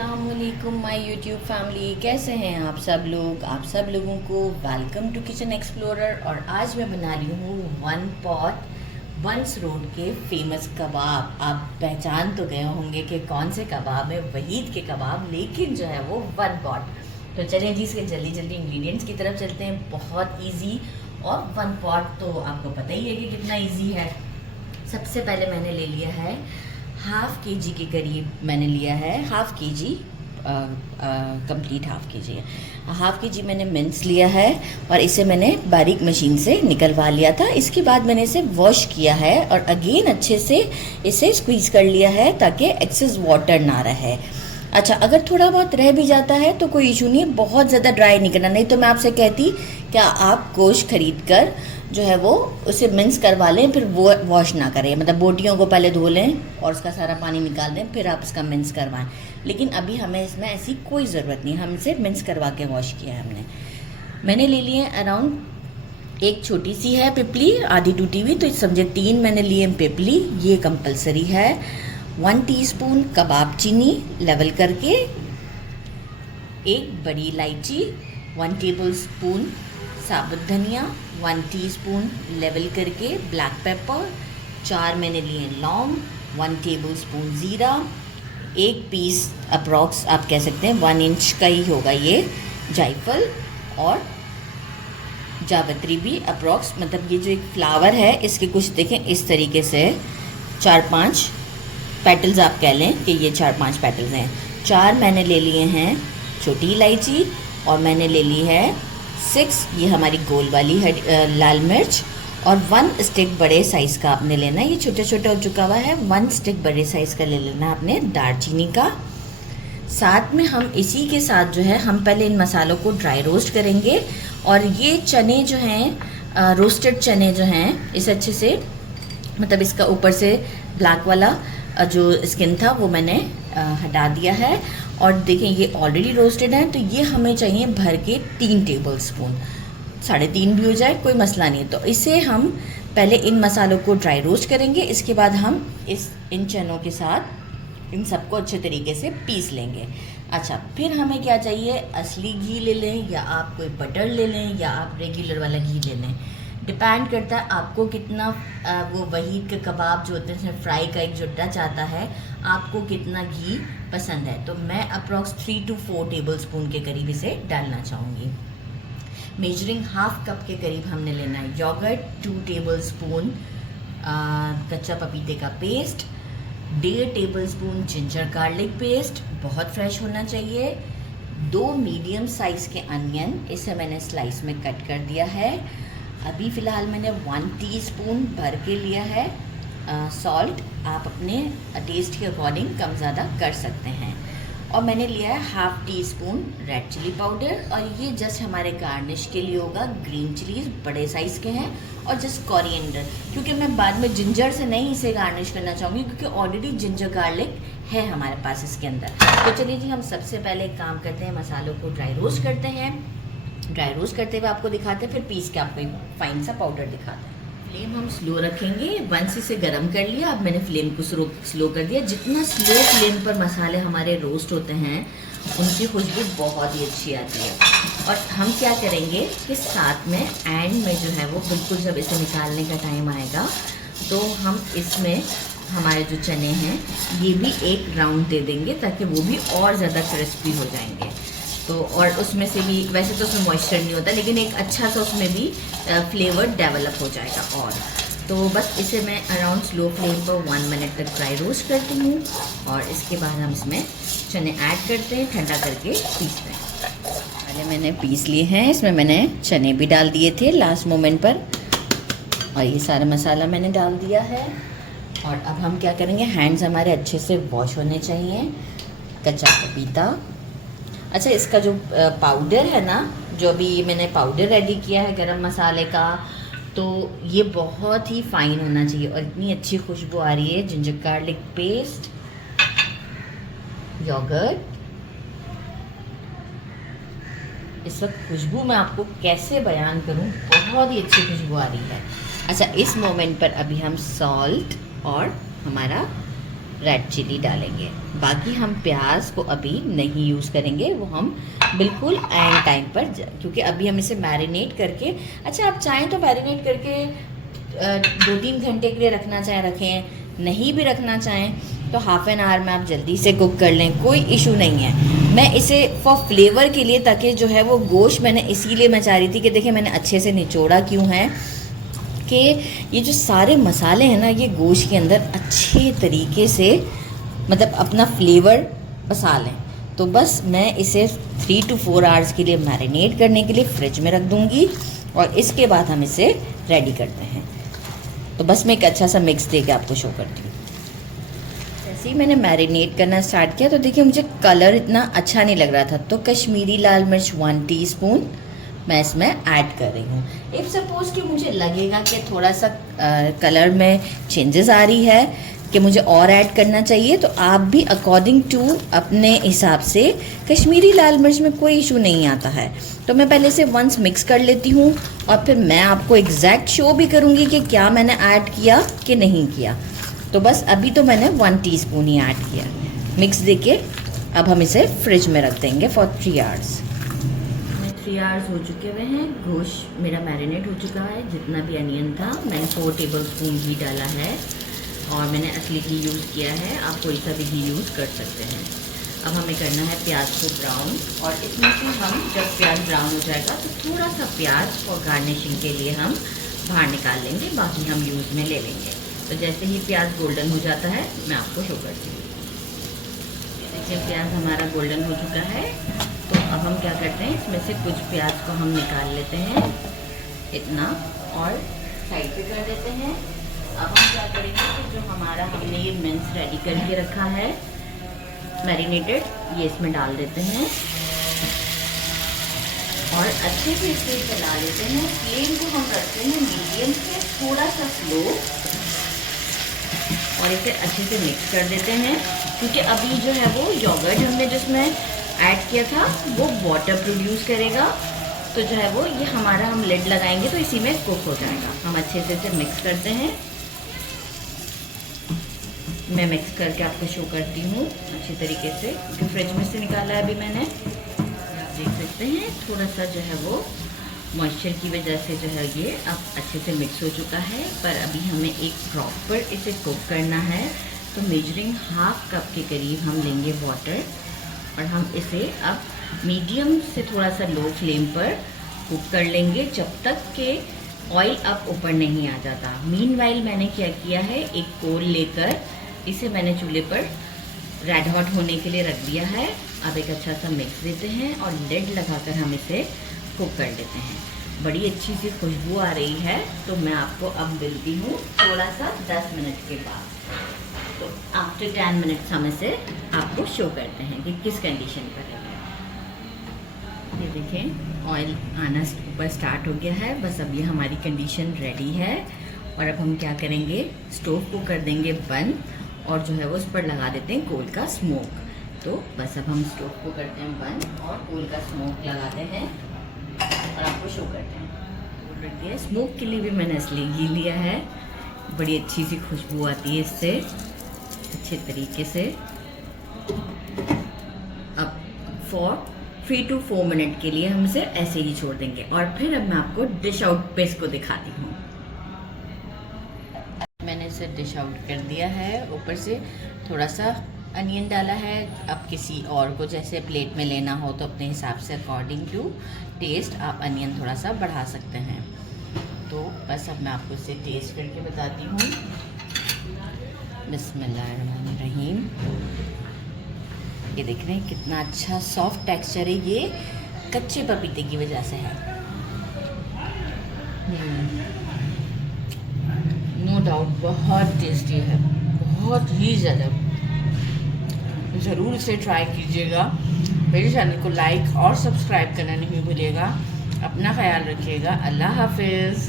अस्सलामुअलैकुम my YouTube family, कैसे हैं आप सब लोग। आप सब लोगों को वेलकम टू किचन एक्सप्लोरर। और आज मैं बना रही हूँ वन पॉट बंस रोड के फेमस कबाब। आप पहचान तो गए होंगे कि कौन से कबाब है, वहीद के कबाब, लेकिन जो है वो वन पॉट। तो चलें जी, इसके जल्दी जल्दी इंग्रेडिएंट्स की तरफ चलते हैं। बहुत ईजी, और वन पॉट तो आपको पता ही है कि कितना ईजी है। सबसे पहले मैंने ले लिया है हाफ़ के जी के करीब, मैंने लिया है हाफ़ के जी, कंप्लीट हाफ़ के जी है। हाफ़ के जी मैंने मिन्स लिया है और इसे मैंने बारीक मशीन से निकलवा लिया था। इसके बाद मैंने इसे वॉश किया है और अगेन अच्छे से इसे स्क्वीज़ कर लिया है ताकि एक्सेस वाटर ना रहे। अच्छा, अगर थोड़ा बहुत रह भी जाता है तो कोई इशू नहीं है, बहुत ज़्यादा ड्राई नहीं करना। नहीं तो मैं आपसे कहती क्या आप गोश्त खरीद कर जो है वो उसे मिन्स करवा लें, फिर वो वॉश ना करें। मतलब बोटियों को पहले धो लें और उसका सारा पानी निकाल दें, फिर आप उसका मिन्स करवाएं। लेकिन अभी हमें इसमें ऐसी कोई ज़रूरत नहीं, हम इसे मिन्स करवा के वॉश किया है हमने। मैंने ले लिए अराउंड, एक छोटी सी है पिपली, आधी टूटी हुई, तो समझे 3 मैंने लिए पिपली, ये कंपलसरी है। 1 टीस्पून कबाब चीनी लेवल करके, एक बड़ी इलायची, 1 टेबलस्पून साबुत धनिया, 1 टीस्पून लेवल करके ब्लैक पेपर, 4 मैंने लिए लौंग, 1 टेबलस्पून ज़ीरा, एक पीस अप्रॉक्स आप कह सकते हैं 1 इंच का ही होगा ये जायफल, और जावित्री भी अप्रॉक्स, मतलब ये जो एक फ्लावर है इसके कुछ देखें इस तरीके से 4-5 पेटल्स आप कह लें कि ये 4-5 पेटल्स हैं। 4 मैंने ले लिए हैं छोटी इलायची, और मैंने ले ली है 6 ये हमारी गोल वाली है लाल मिर्च, और 1 स्टिक बड़े साइज़ का आपने लेना है। ये छोटा छोटा हो चुका हुआ है, 1 स्टिक बड़े साइज़ का ले लेना है आपने दालचीनी का। साथ में हम इसी के साथ जो है हम पहले इन मसालों को ड्राई रोस्ट करेंगे। और ये चने जो हैं, रोस्टेड चने जो हैं, इस अच्छे से, मतलब इसका ऊपर से ब्लैक वाला जो स्किन था वो मैंने हटा दिया है। और देखें ये ऑलरेडी रोस्टेड है, तो ये हमें चाहिए भर के 3 टेबलस्पून, 3.5 भी हो जाए कोई मसला नहीं। तो इसे हम पहले इन मसालों को ड्राई रोस्ट करेंगे, इसके बाद हम इन चनों के साथ इन सबको अच्छे तरीके से पीस लेंगे। अच्छा, फिर हमें क्या चाहिए, असली घी ले लें या आप कोई बटर ले लें या आप रेगुलर वाला घी ले लें, डिपेंड करता है आपको कितना वो वहीद के कबाब जो होते हैं फ्राई का एक जो टच आता है, आपको कितना घी पसंद है। तो मैं अप्रॉक्स 3 to 4 टेबलस्पून के करीब इसे डालना चाहूँगी। मेजरिंग हाफ कप के करीब हमने लेना है योगर्ट, 2 टेबलस्पून कच्चा पपीते का paste, 1.5 tablespoon ginger garlic paste, बहुत फ्रेश होना चाहिए, 2 मीडियम साइज़ के अनियन, इसे मैंने स्लाइस में कट कर दिया है। अभी फ़िलहाल मैंने 1 टीस्पून भर के लिया है सॉल्ट, आप अपने टेस्ट के अकॉर्डिंग कम ज़्यादा कर सकते हैं। और मैंने लिया है half teaspoon red chilli powder, और ये जस्ट हमारे गार्निश के लिए होगा। ग्रीन चिलीज़ बड़े साइज़ के हैं, और जस्ट कोरिएंडर, क्योंकि मैं बाद में जिंजर से नहीं इसे गार्निश करना चाहूँगी, क्योंकि ऑलरेडी जिंजर गार्लिक है हमारे पास इसके अंदर। तो चलिए जी, हम सबसे पहले एक काम करते हैं, मसालों को ड्राई रोस्ट करते हैं। ड्राई रोस्ट करते हुए आपको दिखाते हैं, फिर पीस के आपको एक फाइन सा पाउडर दिखाते हैं। फ्लेम हम स्लो रखेंगे, 1 से गर्म कर लिया, अब मैंने फ्लेम को स्लो कर दिया। जितना स्लो फ्लेम पर मसाले हमारे रोस्ट होते हैं उनकी खुशबू बहुत ही अच्छी आती है। और हम क्या करेंगे कि साथ में एंड में जो है वो बिल्कुल जब इसे निकालने का टाइम आएगा तो हम इसमें हमारे जो चने हैं ये भी एक राउंड दे देंगे, ताकि वो भी और ज़्यादा क्रिस्पी हो जाएंगे। तो और उसमें से भी, वैसे तो उसमें मॉइस्चर नहीं होता, लेकिन एक अच्छा सा उसमें भी फ्लेवर डेवलप हो जाएगा। और तो बस इसे मैं अराउंड स्लो फ्लेम पर 1 मिनट तक ड्राई रोस्ट करती हूँ, और इसके बाद हम इसमें चने ऐड करते हैं, ठंडा करके पीसते हैं। पहले मैंने पीस लिए हैं, इसमें मैंने चने भी डाल दिए थे लास्ट मोमेंट पर, और ये सारा मसाला मैंने डाल दिया है। और अब हम क्या करेंगे, हैंड्स हमारे अच्छे से वॉश होने चाहिए। कच्चा पपीता, अच्छा इसका जो पाउडर है ना, जो अभी मैंने पाउडर रेडी किया है गरम मसाले का, तो ये बहुत ही फाइन होना चाहिए, और इतनी अच्छी खुशबू आ रही है। जिंजर गार्लिक पेस्ट, योगर्ट, इस वक्त खुशबू मैं आपको कैसे बयान करूं, बहुत ही अच्छी खुशबू आ रही है। अच्छा, इस मोमेंट पर अभी हम सॉल्ट और हमारा रेड चिली डालेंगे। बाकी हम प्याज को अभी नहीं यूज़ करेंगे, वो हम बिल्कुल एंड टाइम पर, क्योंकि अभी हम इसे मैरिनेट करके, अच्छा आप चाहें तो मैरिनेट करके 2-3 घंटे के लिए रखना चाहें रखें, नहीं भी रखना चाहें तो हाफ एन आवर में आप जल्दी से कुक कर लें, कोई इशू नहीं है। मैं इसे फॉर फ्लेवर के लिए, ताकि जो है वो गोश्त, मैंने इसीलिए मैं चाह रही थी कि देखिए मैंने अच्छे से निचोड़ा क्यों है कि ये जो सारे मसाले हैं ना, ये गोश्त के अंदर अच्छे तरीके से मतलब अपना फ्लेवर बसा लें। तो बस मैं इसे 3 to 4 आवर्स के लिए मैरिनेट करने के लिए फ्रिज में रख दूँगी और इसके बाद हम इसे रेडी करते हैं। तो बस मैं एक अच्छा सा मिक्स दे के आपको शो करती हूँ। जैसे ही मैंने मैरिनेट करना स्टार्ट किया तो देखिए मुझे कलर इतना अच्छा नहीं लग रहा था, तो कश्मीरी लाल मिर्च 1 टीस्पून मैं इसमें ऐड कर रही हूँ। इफ़ सपोज़ कि मुझे लगेगा कि थोड़ा सा कलर में चेंजेस आ रही है कि मुझे और ऐड करना चाहिए, तो आप भी अकॉर्डिंग टू अपने हिसाब से, कश्मीरी लाल मिर्च में कोई इशू नहीं आता है। तो मैं पहले से वंस मिक्स कर लेती हूँ और फिर मैं आपको एग्जैक्ट शो भी करूँगी कि क्या मैंने ऐड किया कि नहीं किया। तो बस अभी तो मैंने 1 टीस्पून ही ऐड किया। मिक्स देके अब हम इसे फ्रिज में रख देंगे फॉर 3 आवर्स। 3 आवर्स हो चुके हुए हैं, गोश्त मेरा मैरिनेट हो चुका है। जितना भी अनियन था मैंने 4 टेबलस्पून घी डाला है और मैंने असली घी यूज़ किया है, आप कोई सा भी घी यूज़ कर सकते हैं। अब हमें करना है प्याज को ब्राउन, और इसमें से हम जब प्याज ब्राउन हो जाएगा तो थोड़ा सा प्याज और गार्निशिंग के लिए हम बाहर निकाल लेंगे, बाकी हम यूज़ में ले लेंगे। तो जैसे ही प्याज गोल्डन हो जाता है मैं आपको शो करती हूँ। देखिए प्याज हमारा गोल्डन हो चुका है, तो अब हम क्या करते हैं, इसमें से कुछ प्याज को हम निकाल लेते हैं इतना और साइड पे कर देते हैं। अब हम क्या करेंगे कि जो हमारा हमने ये मिन्स रेडी करके रखा है मैरिनेटेड, ये इसमें डाल देते हैं और अच्छे से इसे चला लेते हैं। फ्लेम को हम रखते हैं मीडियम से थोड़ा सा स्लो और इसे अच्छे से मिक्स कर देते हैं, क्योंकि अभी जो है वो योगर्ट हमने जिसमें ऐड किया था वो वाटर प्रोड्यूस करेगा, तो जो है वो ये हमारा हम लिड लगाएंगे तो इसी में कुक हो जाएगा। हम अच्छे से इसे मिक्स करते हैं। मैं मिक्स करके आपको शो करती हूँ अच्छी तरीके से, क्योंकि फ्रिज में से निकाला है अभी मैंने। आप देख सकते हैं थोड़ा सा जो है वो मॉइस्चर की वजह से जो है ये अब अच्छे से मिक्स हो चुका है, पर अभी हमें एक प्रॉपर इसे कुक करना है। तो मेजरिंग हाफ कप के करीब हम लेंगे वाटर और हम इसे अब मीडियम से थोड़ा सा लो फ्लेम पर कुक कर लेंगे जब तक कि ऑयल अब ऊपर नहीं आ जाता। मीनवाइल मैंने क्या किया है, एक कोल लेकर इसे मैंने चूल्हे पर रेड हॉट होने के लिए रख दिया है। अब एक अच्छा सा मिक्स देते हैं और लिड लगाकर हम इसे कुक कर लेते हैं। बड़ी अच्छी सी खुशबू आ रही है, तो मैं आपको अब मिलती हूँ थोड़ा सा 10 मिनट के बाद। तो आफ्टर 10 मिनट्स हम इसे आपको शो करते हैं कि किस कंडीशन पर है। ये देखें ऑयल आना ऊपर स्टार्ट हो गया है, बस अब ये हमारी कंडीशन रेडी है। और अब हम क्या करेंगे, स्टोव को कर देंगे बंद और जो है वो उस पर लगा देते हैं कोल का स्मोक। तो बस अब हम स्टोव को करते हैं बंद और कोल का स्मोक लगाते हैं और आपको शो करते हैं। स्मोक के लिए भी मैंने असली घी लिया है, बड़ी अच्छी सी खुशबू आती है इससे अच्छे तरीके से। अब फॉर 3 to 4 मिनट के लिए हम इसे ऐसे ही छोड़ देंगे और फिर अब मैं आपको डिश आउट पे इसको दिखाती हूँ। मैंने इसे डिश आउट कर दिया है, ऊपर से थोड़ा सा अनियन डाला है। अब किसी और को जैसे प्लेट में लेना हो तो अपने हिसाब से अकॉर्डिंग टू टेस्ट आप अनियन थोड़ा सा बढ़ा सकते हैं। तो बस अब मैं आपको इसे टेस्ट करके बताती हूँ। बिस्मिल्लाहिर्रहमानिर्रहीम। ये देख रहे हैं कितना अच्छा सॉफ्ट टेक्सचर है, ये कच्चे पपीते की वजह से है। नो डाउट बहुत टेस्टी है, बहुत ही ज़्यादा। ज़रूर इसे ट्राई कीजिएगा। मेरे चैनल को लाइक और सब्सक्राइब करना नहीं भूलिएगा। अपना ख्याल रखिएगा। अल्लाह हाफिज़।